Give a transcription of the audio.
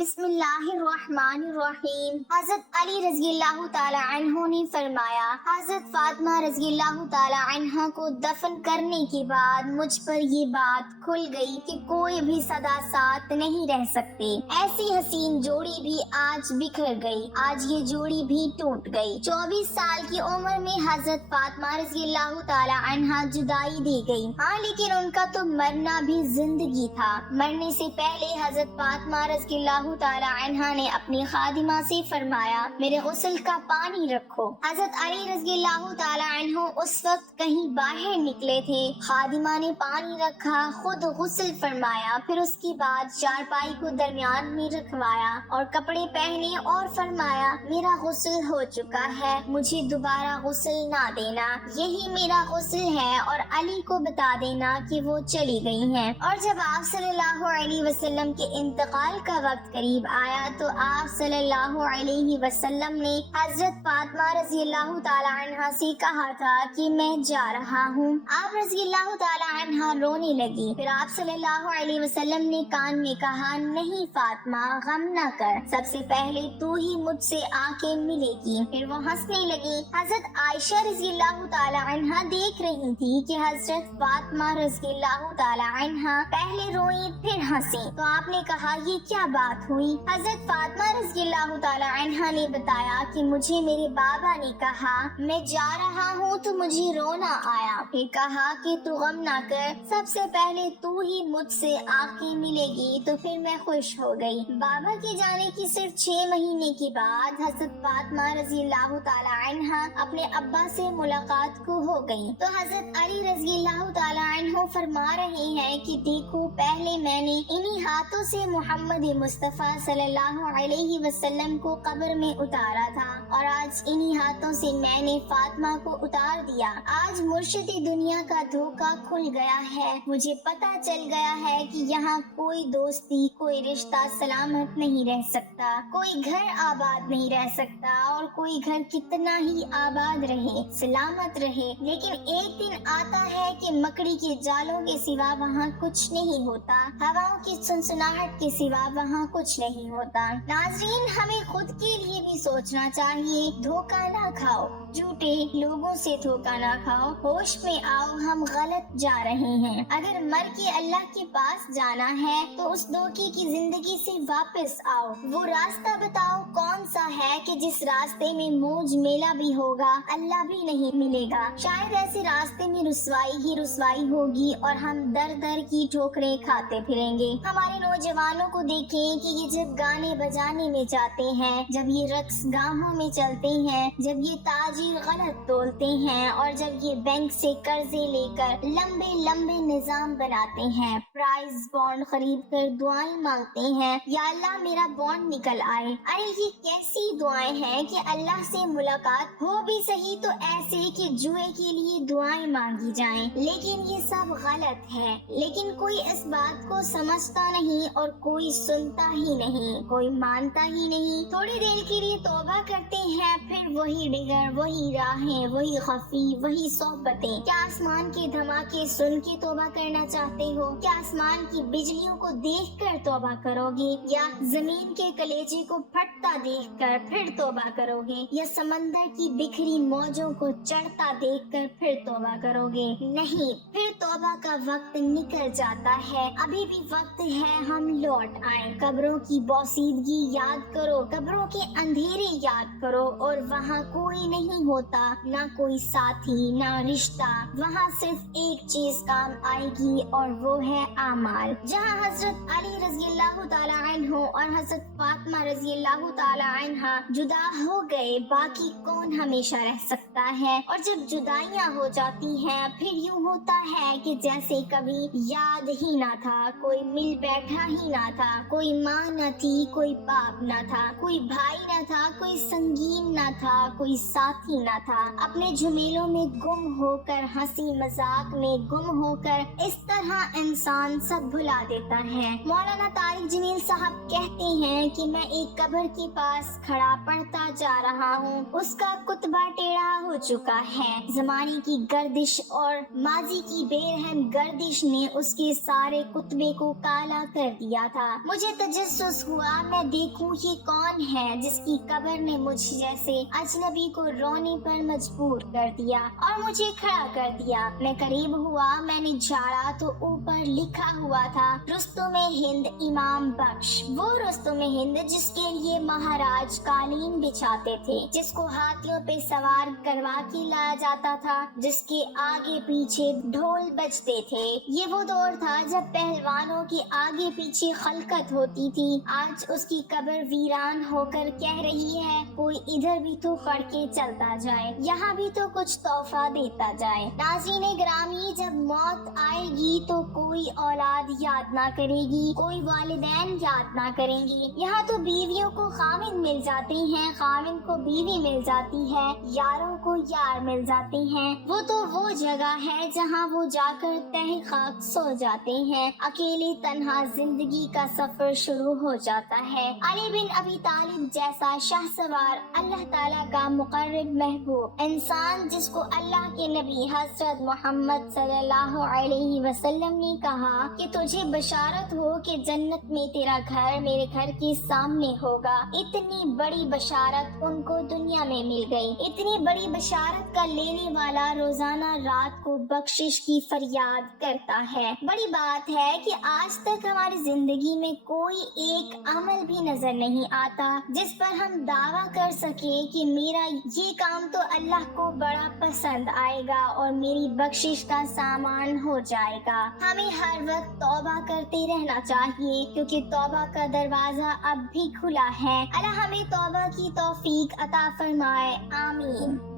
بسم اللہ الرحمن الرحیم۔ حضرت علی رضی اللہ تعالی عنہ نے فرمایا، حضرت فاطمہ رضی اللہ تعالی عنہ کو دفن کرنے کے بعد مجھ پر یہ بات کھل گئی کہ کوئی بھی سدا ساتھ نہیں رہ سکتے۔ ایسی حسین جوڑی بھی آج بکھر گئی، آج یہ جوڑی بھی ٹوٹ گئی۔ 24 سال کی عمر میں حضرت فاطمہ رضی اللہ تعالی عنہ جدائی دی گئی، ہاں لیکن ان کا تو مرنا بھی زندگی تھا۔ مرنے سے پہلے حضرت فاطمہ رضی اللہ تعالی عنہ نے اپنی خادمہ سے فرمایا، میرے غسل کا پانی رکھو۔ حضرت علی رضی اللہ تعالی عنہ اس وقت کہیں باہر نکلے تھے، خادمہ نے پانی رکھا، خود غسل فرمایا، پھر اس کے بعد چارپائی کو درمیان میں رکھوایا اور کپڑے پہنے اور فرمایا، میرا غسل ہو چکا ہے، مجھے دوبارہ غسل نہ دینا، یہی میرا غسل ہے، اور علی کو بتا دینا کہ وہ چلی گئی ہیں۔ اور جب آپ صلی اللہ علیہ وسلم کے انتقال کا وقت قریب آیا تو آپ صلی اللہ علیہ وسلم نے حضرت فاطمہ رضی اللہ تعالی عنہ سے کہا تھا کہ میں جا رہا ہوں۔ آپ رضی اللہ تعالی عنہ رونے لگی، پھر آپ صلی اللہ علیہ وسلم نے کان میں کہا، نہیں فاطمہ غم نہ کر، سب سے پہلے تو ہی مجھ سے آ کے ملے گی۔ پھر وہ ہنسنے لگی۔ حضرت عائشہ رضی اللہ تعالی عنہ دیکھ رہی تھی کہ حضرت فاطمہ رضی اللہ تعالی عنہ پہلے روئی پھر ہنسی، تو آپ نے کہا یہ کیا بات ہوئی؟ حضرت فاطمہ رضی اللہ تعالی عنہ نے بتایا کہ مجھے میرے بابا نے کہا میں جا رہا ہوں تو مجھے رونا آیا، پھر کہا کہ تو غم نہ کر، سب سے پہلے تو ہی مجھ سے آ کے ملے گی، تو پھر میں خوش ہو گئی۔ بابا کے جانے کی صرف 6 مہینے کے بعد حضرت فاطمہ رضی اللہ تعالی عنہ اپنے ابا سے ملاقات کو ہو گئی، تو حضرت علی رضی اللہ تعالی عنہ فرما رہے ہیں کہ دیکھو پہلے میں نے انہی ہاتھوں سے محمد مصطفیٰ صلی اللہ علیہ وسلم کو قبر میں اتارا تھا، اور آج انہی ہاتھوں سے میں نے فاطمہ کو اتار دیا۔ آج مرشد دنیا کا دھوکہ کھل گیا ہے، مجھے پتہ چل گیا ہے کہ یہاں کوئی دوستی، کوئی رشتہ سلامت نہیں رہ سکتا، کوئی گھر آباد نہیں رہ سکتا، اور کوئی گھر کتنا ہی آباد رہے، سلامت رہے، لیکن ایک دن آتا ہے کہ مکڑی کے جالوں کے سوا وہاں کچھ نہیں ہوتا، ہواؤں کی سنسناہٹ کے سوا وہاں کچھ نہیں ہوتا۔ ناظرین، ہمیں خود کے لیے بھی سوچنا چاہیے، دھوکہ نہ کھاؤ، جھوٹے لوگوں سے دھوکہ نہ کھاؤ، ہوش میں آؤ، ہم غلط جا رہے ہیں۔ اگر مر کے اللہ کے پاس جانا ہے تو اس دھوکے کی زندگی سے واپس آؤ، وہ راستہ بتاؤ کون سا ہے کہ جس راستے میں موج میلہ بھی ہوگا، اللہ بھی نہیں ملے گا، شاید ایسے راستے میں رسوائی ہی رسوائی ہوگی اور ہم در در کی ٹھوکریں کھاتے پھریں گے۔ ہمارے نوجوانوں کو دیکھیں کہ یہ جب گانے بجانے میں جاتے ہیں، جب یہ رقص گاہوں میں چلتے ہیں، جب یہ تاجر غلط تولتے ہیں، اور جب یہ بینک سے قرضے لے کر لمبے لمبے نظام بناتے ہیں، پرائز بانڈ خرید کر دعائیں مانگتے ہیں، یا اللہ میرا بانڈ نکل آئے۔ ارے یہ کیسی دعائیں ہیں کہ اللہ سے ملاقات ہو بھی صحیح تو ایسے کہ جوئے کے لیے دعائیں مانگی جائیں، لیکن یہ سب غلط ہے۔ لیکن کوئی اس بات کو سمجھتا نہیں اور کوئی سنتا ہی نہیں، کوئی مانتا ہی نہیں۔ تھوڑی دیر کے لیے توبہ کرتے ہیں، پھر وہی ڈگر، وہی راہیں، وہی خفی، وہی صحبتیں۔ کیا آسمان کے دھماکے سن کے توبہ کرنا چاہتے ہو؟ کیا آسمان کی بجلیوں کو دیکھ کر توبہ کرو گے، یا زمین کے کلیجے کو پھٹتا دیکھ کر پھر توبہ کرو گے، یا سمندر کی بکھری موجوں کو چڑھتا دیکھ کر پھر توبہ کرو گے؟ نہیں، پھر توبہ کا وقت نکل جاتا ہے، ابھی بھی وقت ہے ہم لوٹ آئیں۔ قبروں کی بوسیدگی یاد کرو، قبروں کے اندھیرے یاد کرو، اور وہاں کوئی نہیں ہوتا، نہ کوئی ساتھی، نہ رشتہ، وہاں صرف ایک چیز کام آئے گی اور وہ ہے اعمال۔ جہاں حضرت علی رضی اللہ تعالی عنہ اور حضرت فاطمہ رضی اللہ تعالی عنہ جدا ہو گئے، باقی کون ہمیشہ رہ سکتا ہے؟ اور جب جدائیاں ہو جاتی ہیں پھر یوں ہوتا ہے کہ جیسے کبھی یاد ہی نہ تھا، کوئی مل بیٹھا ہی نہ تھا، کوئی ماں نہ تھی، کوئی باپ نہ تھا، کوئی بھائی نہ تھا، کوئی سنگین نہ تھا، کوئی ساتھی نہ تھا۔ اپنے جھمیلوں میں گم ہو کر، ہنسی مذاق میں گم ہو کر، اس طرح انسان سب بھلا دیتا ہے۔ مولانا طارق جمیل صاحب کہتے ہیں کہ میں ایک قبر کے پاس کھڑا پڑھتا جا رہا ہوں، اس کا کتبہ ٹیڑھا ہو چکا ہے، زمانے کی گردش اور ماضی کی بے رحم گردش نے اس کے سارے کتبے کو کالا کر دیا تھا۔ مجھے تجسس تجسس ہوا میں دیکھوں یہ کون ہے جس کی قبر نے مجھ جیسے اجنبی کو رونے پر مجبور کر دیا اور مجھے کھڑا کر دیا۔ میں قریب ہوا، میں نے جھاڑا تو اوپر لکھا ہوا تھا رستم ہند امام بخش، وہ رستم ہند جس کے لیے مہاراج قالین بچھاتے تھے، جس کو ہاتھیوں پہ سوار کروا کے لایا جاتا تھا، جس کے آگے پیچھے ڈھول بجتے تھے۔ یہ وہ دور تھا جب پہلوانوں کے آگے پیچھے خلقت ہوتی تھی۔ آج اس کی قبر ویران ہو کر کہہ رہی ہے کوئی ادھر بھی تو پڑھ کے چلتا جائے، یہاں بھی تو کچھ تحفہ دیتا جائے۔ ناظرین گرامی، جب موت آئے گی تو کوئی اولاد یاد نہ کرے گی، کوئی والدین یاد نہ کریں گے۔ یہاں تو بیویوں کو خاوند مل جاتے ہیں، خاوند کو بیوی مل جاتی ہے، یاروں کو یار مل جاتے ہیں۔ وہ تو وہ جگہ ہے جہاں وہ جا کر تہ خاک سو جاتے ہیں، اکیلے تنہا زندگی کا سفر شروع ہو جاتا ہے۔ علی بن ابی طالب جیسا شاہ سوار، اللہ تعالیٰ کا مقرب محبوب انسان، جس کو اللہ کے نبی حضرت محمد صلی اللہ علیہ وسلم نے کہا کہ تجھے بشارت ہو کہ جنت میں تیرا گھر میرے گھر کے سامنے ہوگا، اتنی بڑی بشارت ان کو دنیا میں مل گئی۔ اتنی بڑی بشارت کا لینے والا روزانہ رات کو بخشش کی فریاد کرتا ہے۔ بڑی بات ہے کہ آج تک ہماری زندگی میں کوئی ایک عمل بھی نظر نہیں آتا جس پر ہم دعویٰ کر سکے کہ میرا یہ کام تو اللہ کو بڑا پسند آئے گا اور میری بخشش کا سامان ہو جائے گا۔ ہمیں ہر وقت توبہ کرتے رہنا چاہیے کیونکہ توبہ کا دروازہ اب بھی کھلا ہے۔ اللہ ہمیں توبہ کی توفیق عطا فرمائے، آمین۔